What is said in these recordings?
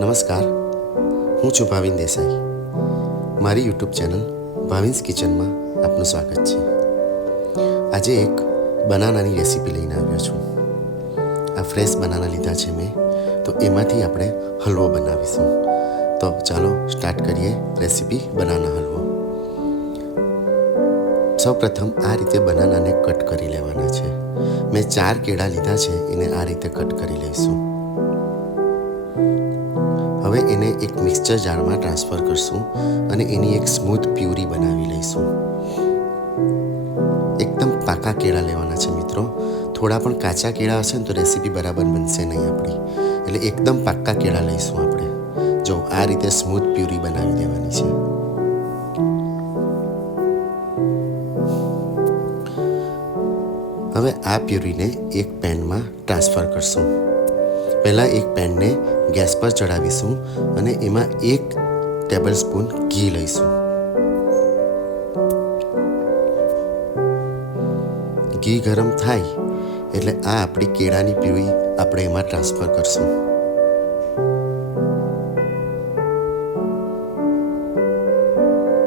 નમસ્કાર. હું છું ભાવિન દેસાઈ. મારી યુટ્યુબ ચેનલ ભાવિન્સ કિચનમાં આપનું સ્વાગત છે. આજે એક બનાનાની રેસીપી લઈને આવ્યો છું. આ ફ્રેશ બનાના લીધા છે મેં, તો એમાંથી આપણે હલવો બનાવીશું. તો ચાલો સ્ટાર્ટ કરીએ રેસીપી બનાના હલવો. સૌપ્રથમ આ રીતે બનાનાને કટ કરી લેવાના છે. મેં ચાર કેળા લીધા છે, એને આ રીતે કટ કરી લઈશું. હવે એને એક મિક્સચર જારમાં ટ્રાન્સફર કરશું અને એની એક સ્મૂથ પ્યુરી બનાવી લઈશું. એકદમ પાકા કેળા લેવાના છે મિત્રો. થોડા પણ કાચા કેળા હશે ને તો રેસીપી બરાબર બનશે નહીં આપણી. એટલે એકદમ પાકા કેળા લઈશું આપણે. જો, આ રીતે સ્મૂથ પ્યુરી બનાવી દેવાની છે. હવે આ પ્યુરીને એક પેનમાં ટ્રાન્સફર કરશું. પહેલાં એક પેનને ગેસ પર ચડાવીશું અને એમાં એક ટેબલ સ્પૂન ઘી લઈશું. ઘી ગરમ થાય એટલે આ આપણી કેળાની પ્યુરી આપણે એમાં ટ્રાન્સફર કરશું.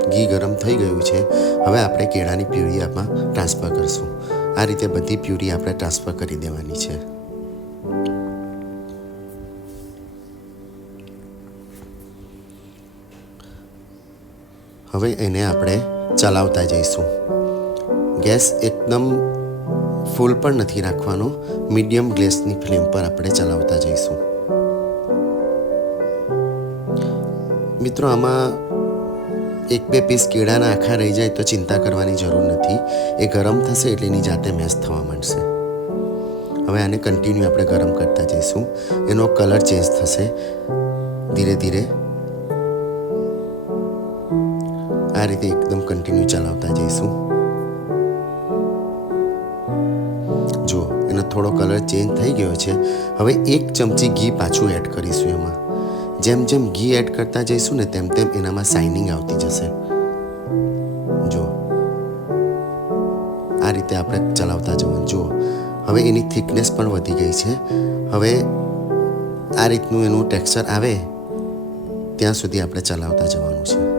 ઘી ગરમ થઈ ગયું છે, હવે આપણે કેળાની પ્યુરી આમાં ટ્રાન્સફર કરશું. આ રીતે બધી પ્યુરી આપણે ટ્રાન્સફર કરી દેવાની છે. હવે એને આપણે ચલાવતા જઈશું. ગેસ એકદમ ફૂલ પણ નથી રાખવાનો. મીડિયમ ગ્લેસની ફ્લેમ પર આપણે ચલાવતા જઈશું. મિત્રો, આમાં એક બે પીસ કેળાના આખા રહી જાય તો ચિંતા કરવાની જરૂર નથી. એ ગરમ થશે એટલે એની જાતે મેસ થવા માંડશે. હવે આને કન્ટિન્યુ આપણે ગરમ કરતા જઈશું. એનો કલર ચેન્જ થશે. ધીરે ધીરે આ રીતે એકદમ કન્ટિન્યુ ચલાવતા જઈશું. જુઓ, એનો થોડો કલર ચેન્જ થઈ ગયો છે. હવે એક ચમચી ઘી પાછું એડ કરીશું એમાં. જેમ જેમ ઘી એડ કરતા જઈશું ને તેમ તેમ એનામાં શાઇનિંગ આવતી જશે. જો આ રીતે આપણે ચલાવતા જવાનું. જુઓ, હવે એની થિકનેસ પણ વધી ગઈ છે. હવે આ રીતનું એનું ટેક્સચર આવે, ત્યાં સુધી આપણે ચલાવતા જવાનું છે.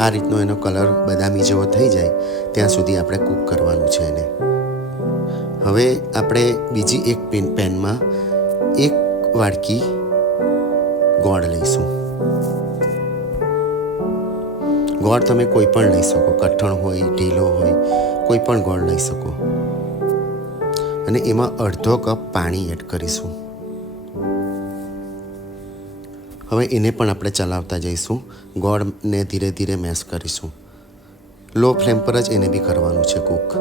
આ રીતનો એનો કલર બદામી જેવો થઈ જાય, ત્યાં સુધી આપણે કૂક કરવાનું છે એને. હવે આપણે બીજી એક પેન, પેનમાં એક વાડકી ગોળ લઈશું. ગોળ તમે કોઈ પણ લઈ શકો, કઠણ હોય, ઢીલો હોય, કોઈ પણ ગોળ લઈ શકો. અને એમાં અડધો કપ પાણી એડ કરીશું. હવે એને પણ આપણે ચલાવતા જઈશું. ગોળને ધીરે ધીરે મેશ કરીશું. લો ફ્લેમ પર જ એને બી કરવાનું છે કૂક.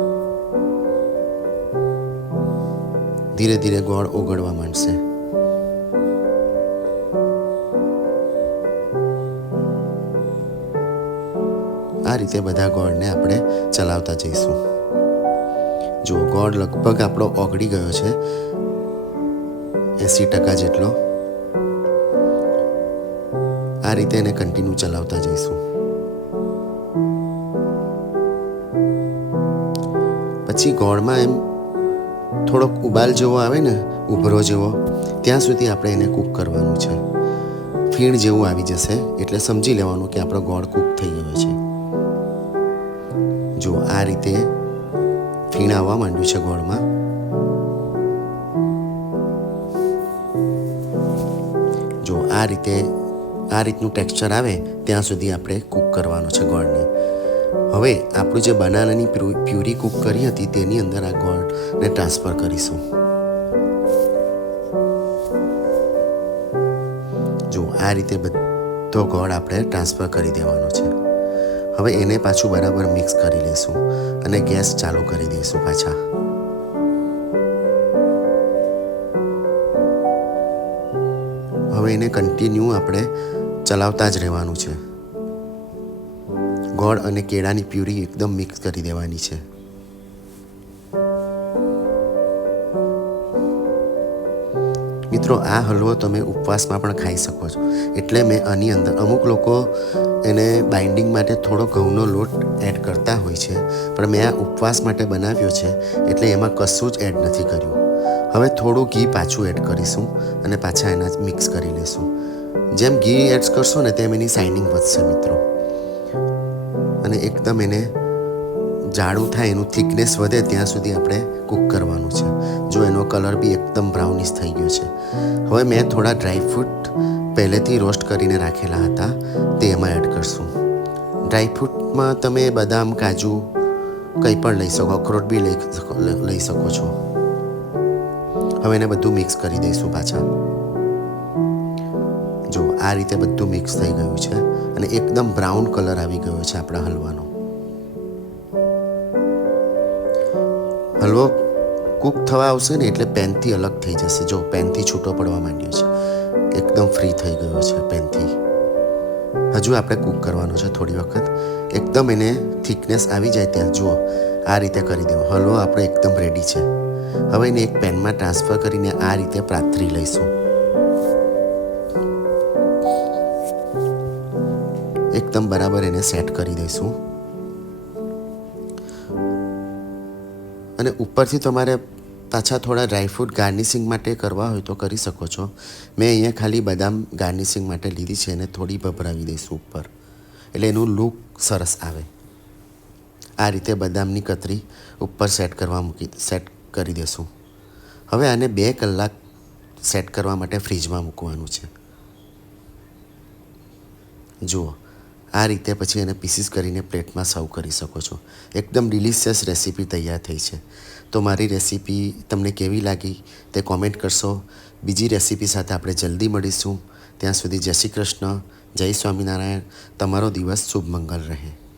ધીરે ધીરે ગોળ ઓગળવા માંડશે. આ રીતે બધા ગોળને આપણે ચલાવતા જઈશું. જો ગોળ લગભગ આપણો ઓગળી ગયો છે. એંસી ટકા જેટલો આ રીતે એને કન્ટિન્યુ ચલાવતા જઈશું. પછી ગોળમાં એમ થોડોક ઉબાલ જેવો આવે ને, ઉભરો જેવો, ત્યાં સુધી આપણે એને કૂક કરવાનું છે. ફીણ જેવું આવી જશે, એટલે સમજી લેવાનું કે આપણો ગોળ કૂક થઈ ગયો છે. જો આ રીતે ફીણ આવવા માંડ્યું છે ગોળમાં. જો આ રીતે આ રીતનું ટેક્સચર આવે, ત્યાં સુધી આપણે કૂક કરવાનો છે ગોળને. હવે આપણું જે બનાનાની પ્યુરી કૂક કરી હતી, તેની અંદર આ ગોળને ટ્રાન્સફર કરીશું. જો આ રીતે બધો ગોળ આપણે ટ્રાન્સફર કરી દેવાનો છે. હવે એને પાછું બરાબર મિક્સ કરી લઈશું અને ગેસ ચાલુ કરી દઈશું પાછા. હવે એને કન્ટિન્યુ આપણે ચલાવતા જ રહેવાનું છે. ગોળ અને કેળાની પ્યુરી એકદમ મિક્સ કરી દેવાની છે. મિત્રો, આ હલવો તમે ઉપવાસમાં પણ ખાઈ શકો છો. એટલે મેં આની અંદર અમુક લોકો એને બાઇન્ડિંગ માટે થોડો ઘઉંનો લોટ એડ કરતા હોય છે, પણ મેં આ ઉપવાસ માટે બનાવ્યો છે, એટલે એમાં કશું જ એડ નથી કર્યું. હવે થોડું ઘી પાછું એડ કરીશું અને પાછા એના મિક્સ કરી લઈશું જેમ ઘી એડ્સ કરશો ને તેમ એની શાઇનિંગ વધશે મિત્રો. અને એકદમ એને જાડું થાય, એનું થિકનેસ વધે, ત્યાં સુધી આપણે કૂક કરવાનું છે. જો એનો કલર બી એકદમ બ્રાઉનિશ થઈ ગયો છે. હવે મેં થોડા ડ્રાયફ્રૂટ પહેલેથી રોસ્ટ કરીને રાખેલા હતા, તે એમાં એડ કરશું. ડ્રાયફ્રૂટમાં તમે બદામ, કાજુ કંઈ પણ લઈ શકો, અખરોટ બી લઈ શકો લઈ શકો છો. હવે એને બધું મિક્સ કરી દઈશું પાછા. જો આ રીતે બધું મિક્સ થઈ ગયું છે અને એકદમ બ્રાઉન કલર આવી ગયો છે આપણા હલવાનો. હલવો કૂક થવા આવશે ને એટલે પેનથી અલગ થઈ જશે. જો પેનથી છૂટો પડવા માંડ્યો છે. એકદમ ફ્રી થઈ ગયો છે પેનથી હજુ આપણે કૂક કરવાનો છે થોડી વખત. એકદમ એને થિકનેસ આવી જાય ત્યાં. જુઓ, આ રીતે કરી દેવો. હલવો આપણે એકદમ રેડી છે. હવે એને એક પેનમાં ટ્રાન્સફર કરીને આ રીતે પાથરી લઈશું. એકદમ બરાબર એને સેટ કરી દઈશું. અને ઉપરથી તમારે પાછા થોડા ડ્રાયફ્રૂટ ગાર્નિશિંગ માટે કરવા હોય તો કરી શકો છો. મેં અહીંયા ખાલી બદામ ગાર્નિશિંગ માટે લીધી છે અને થોડી ભભરાવી દઈશું ઉપર. એટલે એનું લુક સરસ આવે. આ રીતે બદામની કતરી ઉપર સેટ કરવા મૂકી સેટ કરી દેશું હવે આને બે કલાક સેટ કરવા માટે ફ્રીજમાં મૂકવાનું છે. જુઓ. આ રીતે પછી એને પીસીસ કરીને પ્લેટમાં સર્વ કરી શકો છો. એકદમ ડિલિશિયસ રેસીપી તૈયાર થઈ છે. તો મારી રેસીપી તમને કેવી લાગી તે કોમેન્ટ કરશો. બીજી રેસીપી સાથે આપણે જલ્દી મળીશું. ત્યાં સુધી જય શ્રી કૃષ્ણ, જય સ્વામિનારાયણ. તમારો દિવસ શુભ મંગલ રહે.